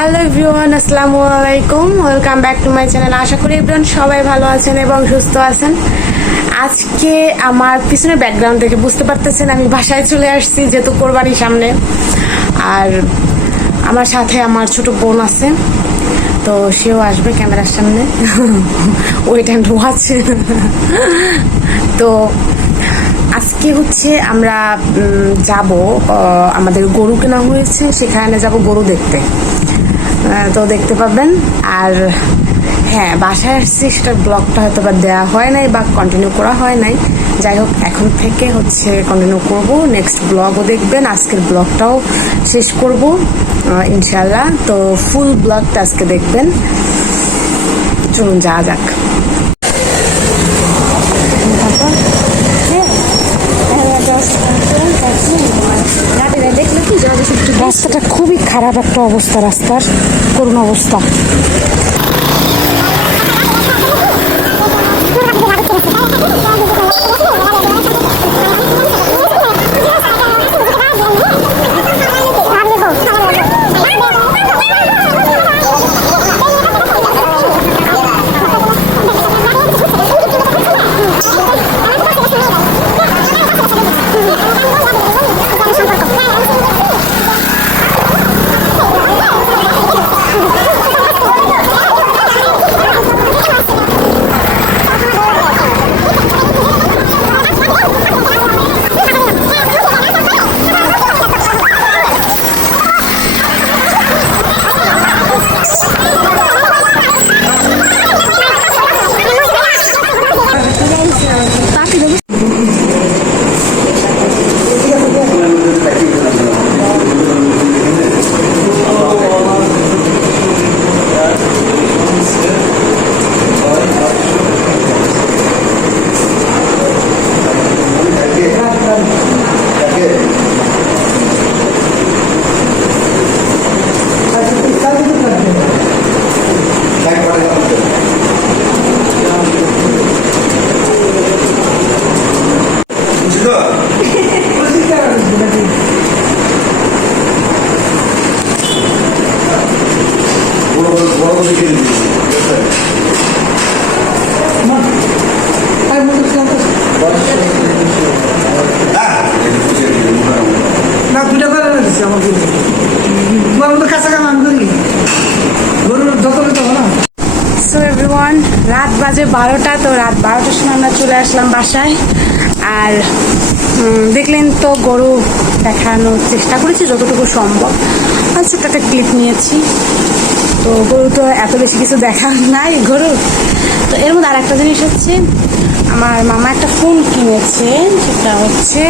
Hello everyone, আসসালামু আলাইকুম। Welcome back to my channel. আশা করি এভরিওয়ান সবাই ভালো আছেন এবং সুস্থ আছেন। আজকে আমার পিছনে ব্যাকগ্রাউন্ড থেকে বুঝতে পারতেছেন আমি বাসায় চলে আসছি, যেহেতু কোরবানির সামনে। আর আমার সাথে আমার ছোট বোন আছে, তো সেও আসবে ক্যামেরার সামনে। Wait and watch. তো আজকে হচ্ছে আমরা যাব, আমাদের গরু কেনা হয়েছে, সেখানে যাব গরু দেখতে। তো দেখতে পাবেন। আর হ্যাঁ, বাসায় আসছি, সেটার ব্লগটা হয়তো বা দেওয়া হয় নাই বা কন্টিনিউ করা হয় নাই। যাই হোক, এখন থেকে হচ্ছে কন্টিনিউ করব। নেক্সট ব্লগও দেখবেন, আজকের ব্লগটাও শেষ করব ইনশাল্লাহ। তো ফুল ব্লগটা আজকে দেখবেন। চলুন যাওয়া যাক। রাস্তাটা খুবই খারাপ একটা অবস্থা, রাস্তার করুণ অবস্থা। রাত বাজে 12টা। তো রাত 12টার সময় আমরা চলে আসলাম বাসায়। আর দেখলেন তো, গরু দেখানোর চেষ্টা করেছি যতটুকু সম্ভব। আর ছোট্ট একটা ক্লিপ নিয়েছি। তো গরু তো এত বেশি কিছু দেখার নাই গরু। তো এর মধ্যে আর একটা জিনিস হচ্ছে, আমার মামা একটা ফোন কিনেছে, সেটা হচ্ছে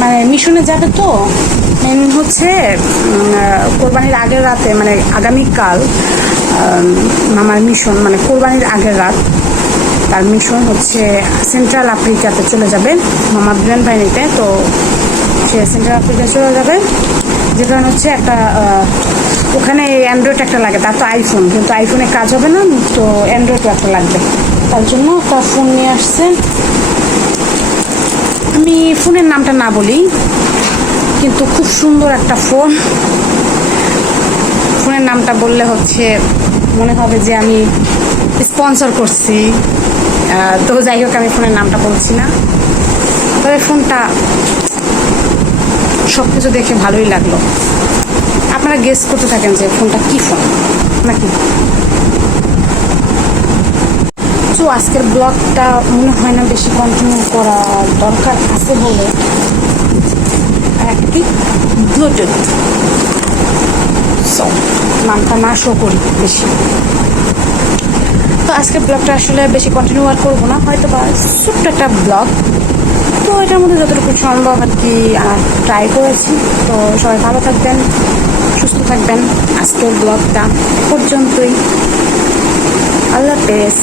মানে মিশনে যাবে। তো মেন হচ্ছে কোরবানির আগের রাতে, মানে আগামীকাল মামার মিশন, মানে কোরবানির আগের রাত তার মিশন হচ্ছে সেন্ট্রাল আফ্রিকাতে চলে যাবে মামা বিমান বাহিনীতে। তো সে সেন্ট্রাল আফ্রিকায় চলে যাবে, যে কারণে হচ্ছে একটা ওখানে অ্যান্ড্রয়েড একটা লাগে। তার তো আইফোন, কিন্তু আইফোনে কাজ হবে না, তো অ্যান্ড্রয়েডও একটা লাগবে। তার জন্য তার ফোন নিয়ে আসছে। আমি ফোনের নামটা না বলি, কিন্তু খুব সুন্দর একটা ফোন। ফোনের নামটা বললে হচ্ছে মনে হবে যে আমি স্পন্সর করছি। তো যাই হোক, আমি ফোনের নামটা বলছি না। তবে ফোনটা সব কিছু দেখে ভালোই লাগলো। আপনারা গেস করতে থাকেন যে ফোনটা কি ফোন নাকি। তো আজকের ব্লগটা মনে হয় না বেশি কন্টিনিউ করা দরকার আছে বলে একটি ব্লুটুথ নামটা না শো করি বেশি। তো আজকের ব্লগটা আসলে বেশি কন্টিনিউ আর করবো না, হয়তো বা ছোট্ট একটা ব্লগ। তো এটার মধ্যে যতটুকু সম্ভব আর কি ট্রাই করেছি। তো সবাই ভালো থাকবেন, সুস্থ থাকবেন। আজকের ব্লগটা পর্যন্তই। আল্লাহ হাফেজ।